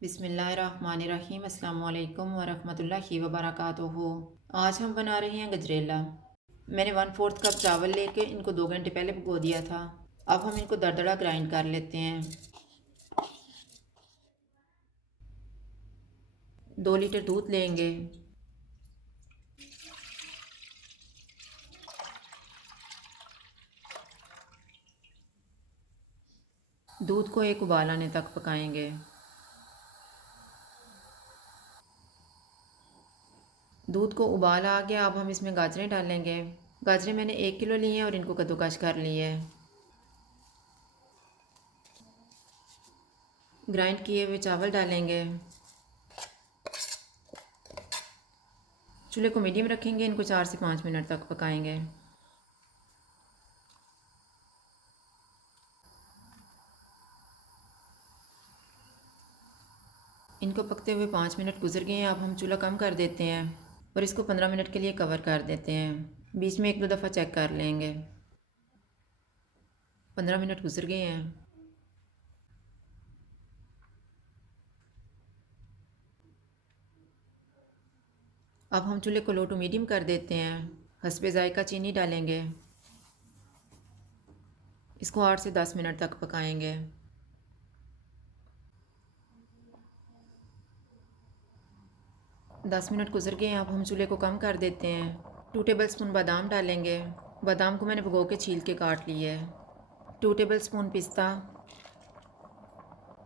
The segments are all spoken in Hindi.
बिस्मिल्लाहिर्रहमानिर्रहीम अस्सलाम वालेकुम वरहमतुल्लाहि वबरकातुहू। आज हम बना रहे हैं गजरेला। मैंने 1/4 कप चावल लेके इनको 2 घंटे पहले भिगो दिया था। अब हम इनको दरदरा ग्राइंड कर लेते हैं। 2 लीटर दूध लेंगे। दूध को एक उबाल आने तक पकाएंगे। दूध को उबाल आ गया। अब हम इसमें गाजरें डालेंगे। गाजरें मैंने 1 किलो ली हैं और इनको कद्दूकस कर ली है। ग्राइंड किए हुए चावल डालेंगे। चूल्हे को मीडियम रखेंगे। इनको 4 से 5 मिनट तक पकाएंगे। इनको पकते हुए 5 मिनट गुजर गए हैं। अब हम चूल्हा कम कर देते हैं और इसको 15 मिनट के लिए कवर कर देते हैं। बीच में 1-2 दफ़ा चेक कर लेंगे। 15 मिनट गुजर गए हैं। अब हम चूल्हे को लो टू मीडियम कर देते हैं। हस्बे ज़ायका चीनी डालेंगे। इसको 8 से 10 मिनट तक पकाएंगे। 10 मिनट गुजर गए हैं। अब हम चूल्हे को कम कर देते हैं। 2 टेबल स्पून बादाम डालेंगे। बादाम को मैंने भिगो के छील के काट लिए है। 2 टेबल स्पून पिस्ता,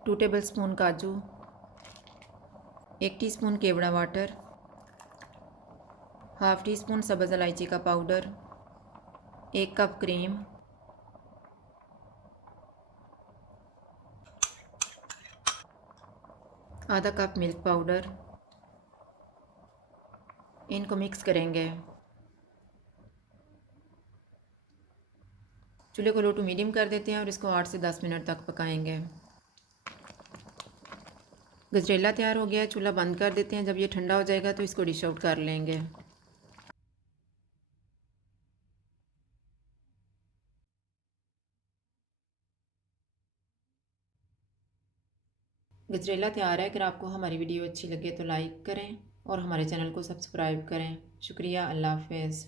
2 टेबल स्पून काजू, 1 टीस्पून केवड़ा वाटर, हाफ़ टी स्पून सब्ज़ इलायची का पाउडर, 1 कप क्रीम, आधा कप मिल्क पाउडर। इनको मिक्स करेंगे। चूल्हे को लो टू मीडियम कर देते हैं और इसको 8 से 10 मिनट तक पकाएंगे। गजरेला तैयार हो गया है। चूल्हा बंद कर देते हैं। जब ये ठंडा हो जाएगा तो इसको डिश आउट कर लेंगे। गजरेला तैयार है। अगर आपको हमारी वीडियो अच्छी लगे तो लाइक करें और हमारे चैनल को सब्सक्राइब करें। शुक्रिया। अल्लाह हाफ़िज़।